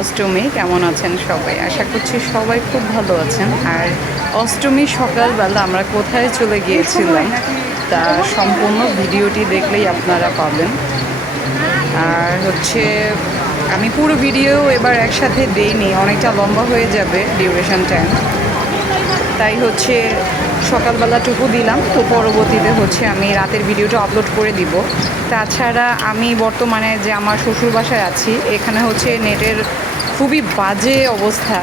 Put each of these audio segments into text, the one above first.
অষ্টমী। কেমন আছেন সবাই? আশা করছি সবাই খুব ভালো আছেন। আর অষ্টমী সকালবেলা আমরা কোথায় চলে গিয়েছিলাম তা সম্পূর্ণ ভিডিওটি দেখলেই আপনারা পাবেন। আর হচ্ছে আমি পুরো ভিডিও এবার একসাথে দেইনি, অনেকটা লম্বা হয়ে যাবে ডিউরেশন টাইম, তাই হচ্ছে সকালবেলাটুকু দিলাম। তো পরবর্তীতে হচ্ছে আমি রাতের ভিডিওটা আপলোড করে দিব। তাছাড়া আমি বর্তমানে যে আমার শ্বশুর বাসায় আছি, এখানে হচ্ছে নেটের খুবই বাজে অবস্থা,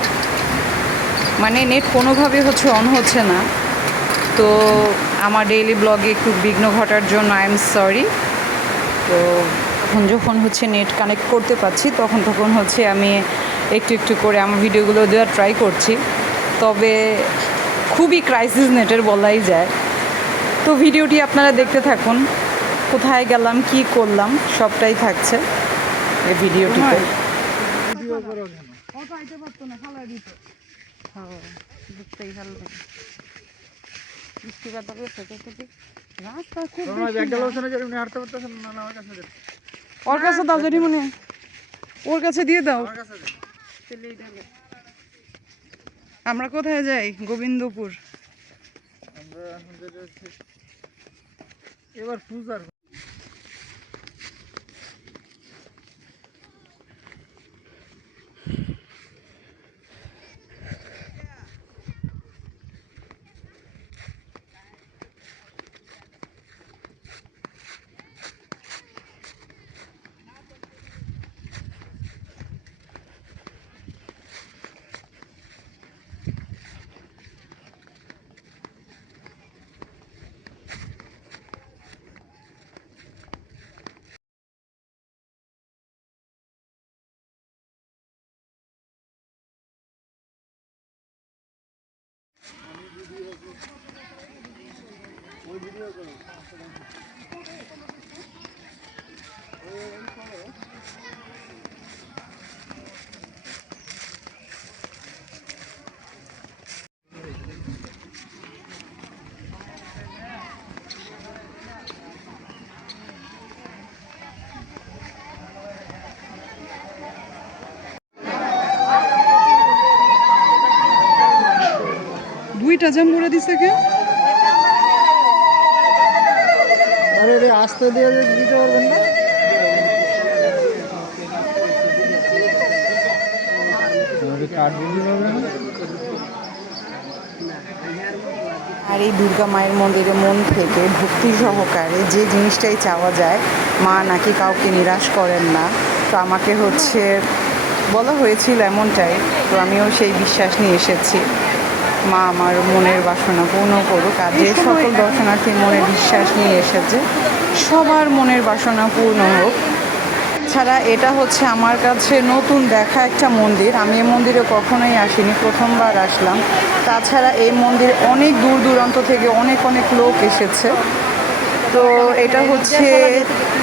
মানে নেট কোনোভাবে হচ্ছে অন হচ্ছে না। তো আমার ডেইলি ব্লগে একটু বিঘ্ন ঘটার জন্য আই এম সরি। তো যখন হচ্ছে নেট কানেক্ট করতে পারছি তখন হচ্ছে আমি একটু একটু করে আমার ভিডিওগুলো দেওয়ার ট্রাই করছি। তবে খুবই ক্রাইসিস নেটের বলাই যায়। তো ভিডিওটি আপনারা দেখতে থাকুন, কোথায় গেলাম কি করলাম সবটাই থাকছে এই ভিডিওটিতে। ওর কাছে দাও, যদি মনে ওর কাছে দিয়ে দাও। আমরা কোথায় যাই? গোবিন্দপুর। এবার পূজার দুইটা জাম করে দিছে কে? আরে রে আস্তে দিয়ে দিতে পারবেন না? আর এই দুর্গা মায়ের মন্দিরে মন থেকে ভক্তি সহকারে যে জিনিসটাই চাওয়া যায়, মা নাকি কাউকে নিরাশ করেন না। তো আমাকে হচ্ছে বলা হয়েছিল এমনটাই, তো আমিও সেই বিশ্বাস নিয়ে এসেছি। মা আমার মনের বাসনা পূর্ণ করুক। আর যে সকল দর্শনার্থী মনে বিশ্বাস নিয়ে এসেছে সবার মনের বাসনা পূর্ণ হোক। ছাড়া এটা হচ্ছে আমার কাছে নতুন দেখা একটা মন্দির, আমি এই মন্দিরে কখনোই আসিনি, প্রথমবার আসলাম। তাছাড়া এই মন্দির অনেক দূর দূরান্ত থেকে অনেক অনেক লোক এসেছে। তো এটা হচ্ছে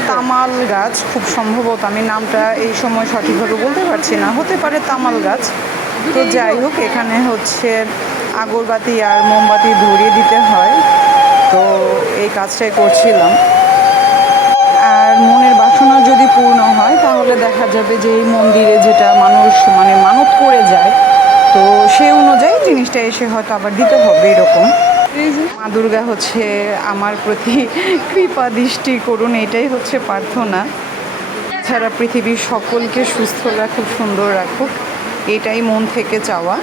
তামাল গাছ, খুব সম্ভবত, আমি নামটা এই সময় সঠিকভাবে বলতে পারছি না, হতে পারে তামাল গাছ। তো যাই হোক, এখানে হচ্ছে আগরবাতি আর মোমবাতি ধরিয়ে দিতে হয়, তো এই কাজটাই করছিলাম। আর মনের বাসনা যদি পূর্ণ হয় তাহলে দেখা যাবে যে এই মন্দিরে যেটা মানুষ মানে মানত করে যায়, তো সেই অনুযায়ী জিনিসটা এসে হয়তো আবার দিতে হবে এরকম। মা দুর্গা হচ্ছে আমার প্রতি কৃপা দৃষ্টি করুন, এটাই হচ্ছে প্রার্থনা। ছাড়া পৃথিবীর সকলকে সুস্থ রাখুক, সুন্দর রাখুক, এটাই মন থেকে চাওয়া।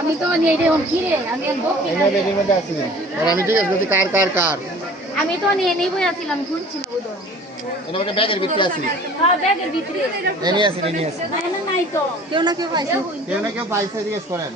আমি তো নিয়ে আমি ঠিক আছে কার কার কার আমি তো নিয়ে নেই বই আসছিলাম, ঘুরছিল ব্যাগের ভিতরে আছি ব্যাগের ভিতরে নিয়ে আসি নাই তো কেউ না কেউ পাইছে, জিজ্ঞেস করেন।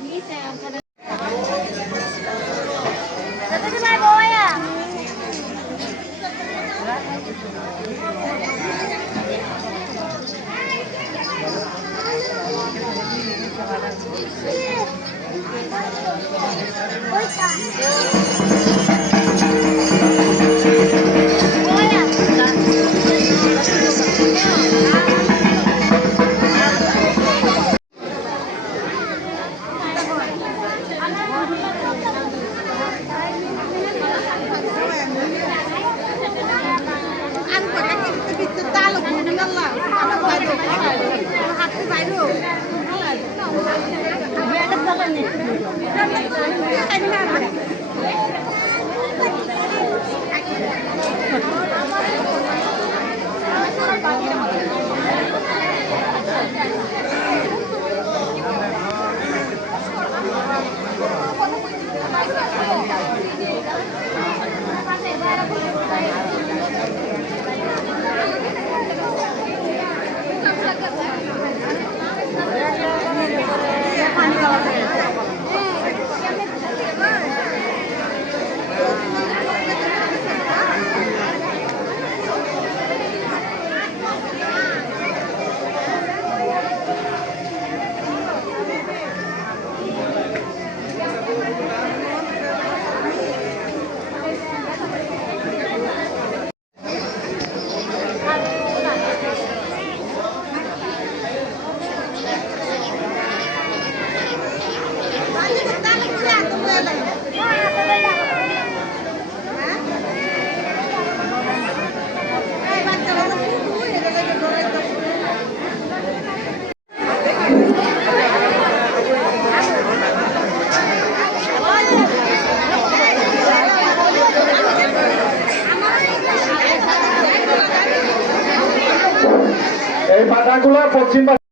এই পাতাগুলো পশ্চিম পাশে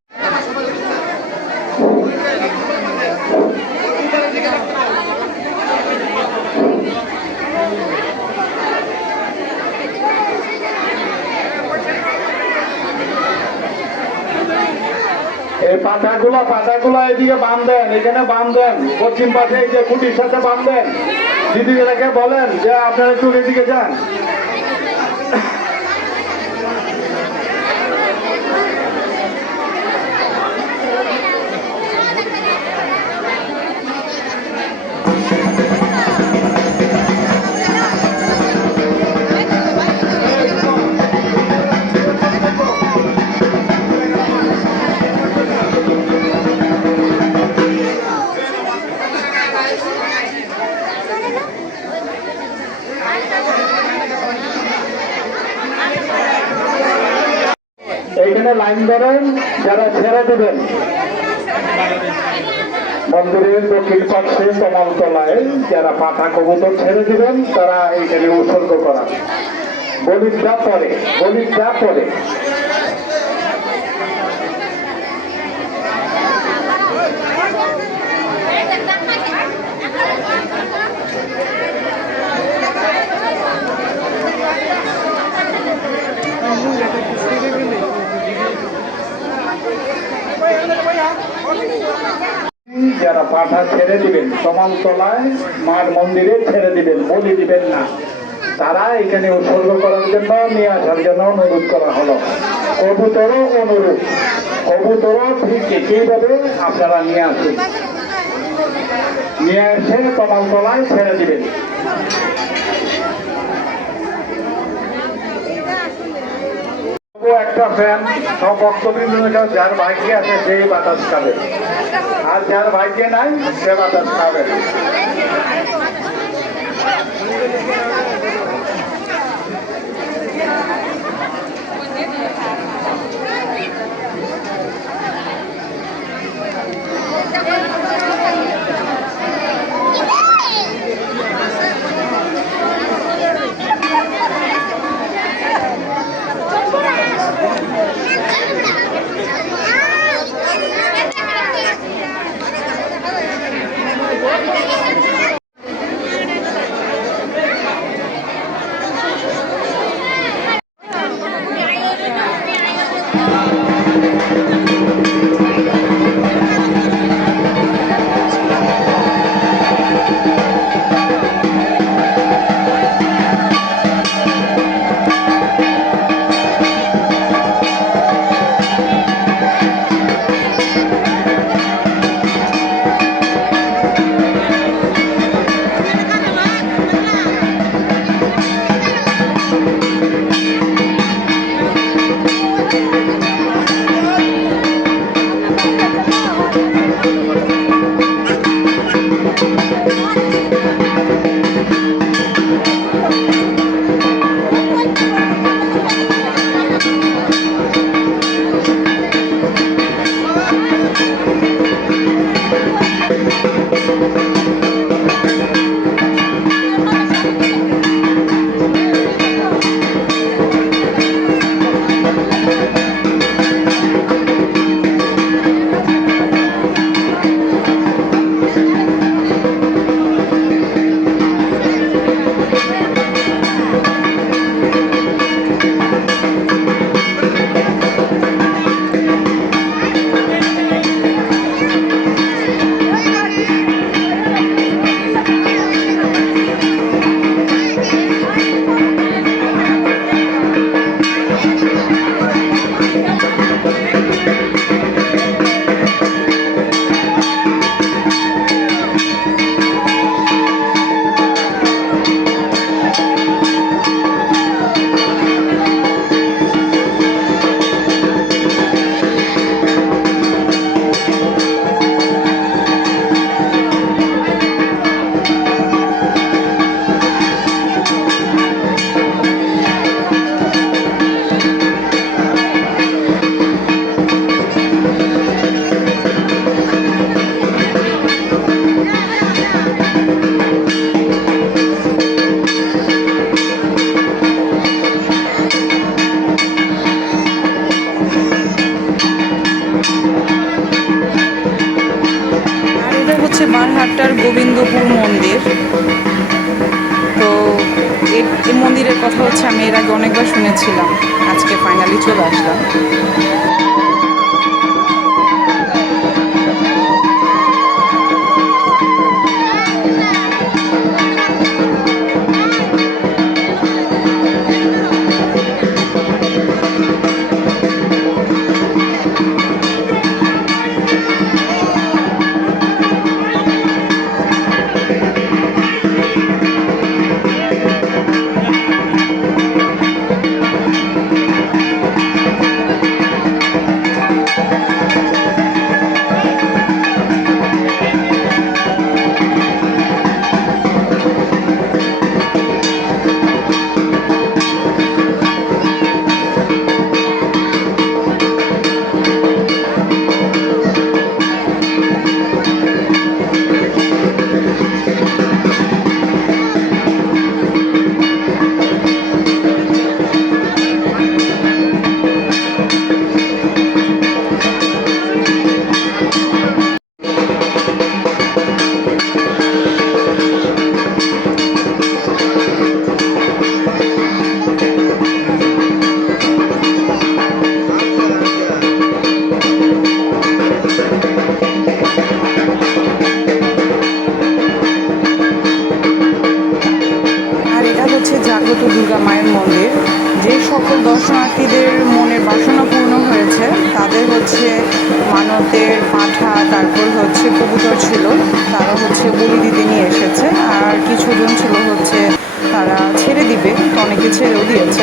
এই পাতাগুলো এদিকে বাঁধেন, এখানে বাঁধেন, পশ্চিম পাশে এই যে খুঁটির সাথে বাঁধেন। দিদিদেরকে বলেন যে আপনারা একটু এদিকে যান। এইখানে লাইন ধরেন, যারা ছেড়ে দেবেন মন্দিরের দক্ষিণ পাশে কমলতলায় যারা পাঠা কবুতর ছেড়ে দিবেন তারা এইখানে উৎসর্গ করা। বলিটা পরে যারা পাঠা ছেড়ে দিবেন কমলতলায় মার মন্দিরে ছেড়ে দিবেন, বলি দিবেন না, তারা এখানে উৎসর্গ করার জন্য নিয়ে আসার জন্য অনুরোধ করা হলো। কবুতরও অনুরোধ, কবুতরও ঠিক একইভাবে আপনারা নিয়ে আসুন, নিয়ে এসে কমলতলায় ছেড়ে দিবেন। একটা ফ্যান সব ভক্তবৃন্দ যার ভাগ্যে আছে সেই বাতাস খাবে, আর যার ভাগ্যে নাই সে বাতাস খাবে। এখানকার গোবিন্দপুর মন্দির। তো এই মন্দিরের কথা হচ্ছে আমি এর আগে অনেকবার শুনেছিলাম, আজকে ফাইনালি চলে আসলাম। জাগ্রত দুর্গা মায়ের মন্দির। যে সকল দর্শনার্থীদের মনের বাসনা পূর্ণ হয়েছে তাদের হচ্ছে মানতের পাঁঠা, তারপর হচ্ছে কবুতর ছিল, তারা হচ্ছে বলি দিতে নিয়ে এসেছে। আর কিছুজন ছিল হচ্ছে তারা ছেড়ে দিবে, তো অনেকে ছেড়েও দিয়েছে।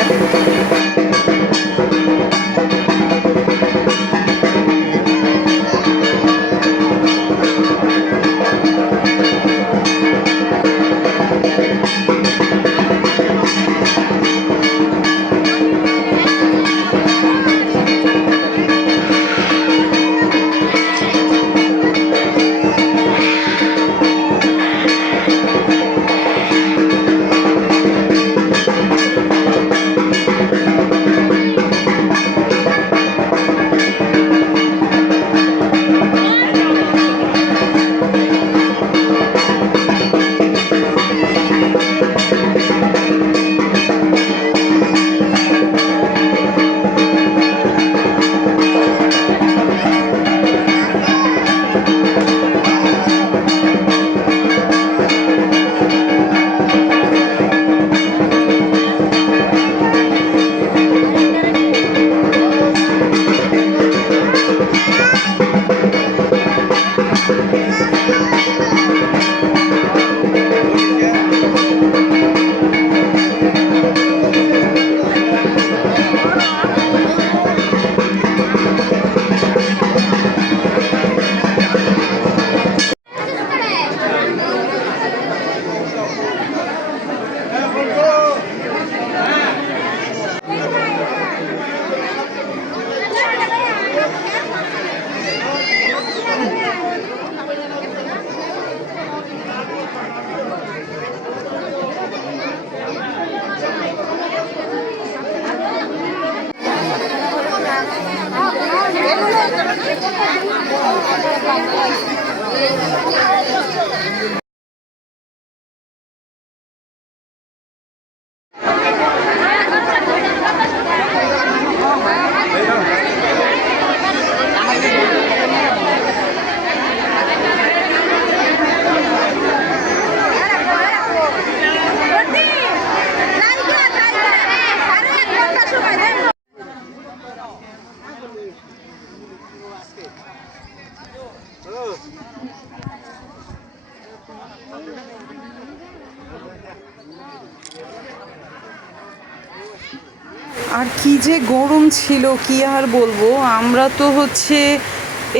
আর কি যে গরম ছিল কি আর বলবো। আমরা তো হচ্ছে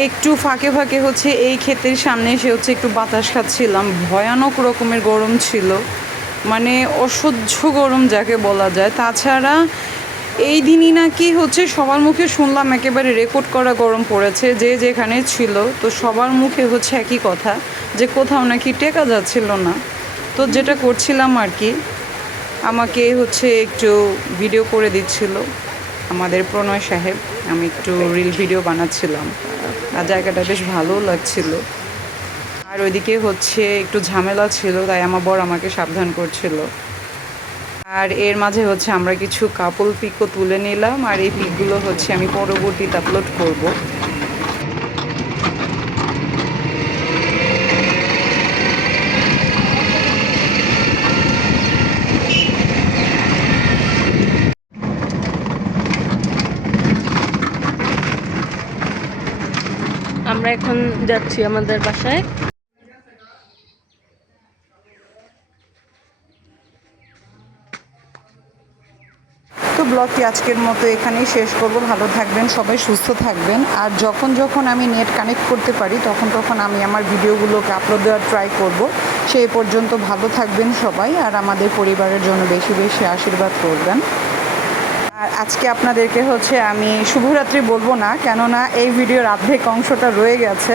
একটু ফাঁকে ফাঁকে হচ্ছে এই ক্ষেতের সামনে এসে হচ্ছে একটু বাতাস খাচ্ছিলাম। ভয়ানক রকমের গরম ছিল, মানে অসহ্য গরম যাকে বলা যায়। তাছাড়া এই দিনই নাকি হচ্ছে সবার মুখে শুনলাম একেবারে রেকর্ড করা গরম পড়েছে, যে যেখানে ছিল। তো সবার মুখে হচ্ছে একই কথা যে কোথাও নাকি টেকা যাচ্ছিল না। তো যেটা করছিলাম আর কি, আমাকে হচ্ছে একটু ভিডিও করে দিচ্ছিল আমাদের প্রণয় সাহেব, আমি একটু রিল ভিডিও বানাচ্ছিলাম আর জায়গাটা বেশ ভালোও লাগছিল। আর ওইদিকে হচ্ছে একটু ঝামেলা ছিল, তাই আমার বর আমাকে সাবধান করছিল। আর এর মাঝে হচ্ছে আমরা কিছু কাপল পিকও তুলে নিলাম, আর এই পিকগুলো হচ্ছে আমি পরবর্তীতে আপলোড করব। আমরা এখন যাচ্ছি আমাদের বাসায়। তো ব্লগটি আজকের মতো এখানেই শেষ করব। ভালো থাকবেন সবাই, সুস্থ থাকবেন। আর যখন যখন আমি নেট কানেক্ট করতে পারি তখন আমি আমার ভিডিওগুলোকে আপলোড দেওয়ার ট্রাই করব। সেই পর্যন্ত ভালো থাকবেন সবাই, আর আমাদের পরিবারের জন্য বেশি বেশি আশীর্বাদ করবেন। আর আজকে আপনাদেরকে হচ্ছে আমি শুভরাত্রি বলবো না, কেননা এই ভিডিওর অর্ধেক অংশটা রয়ে গেছে।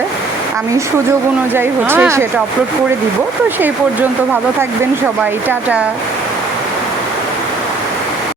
আমি সুযোগ অনুযায়ী হচ্ছে সেটা আপলোড করে দিব। তো সেই পর্যন্ত ভালো থাকবেন সবাই, টাটা।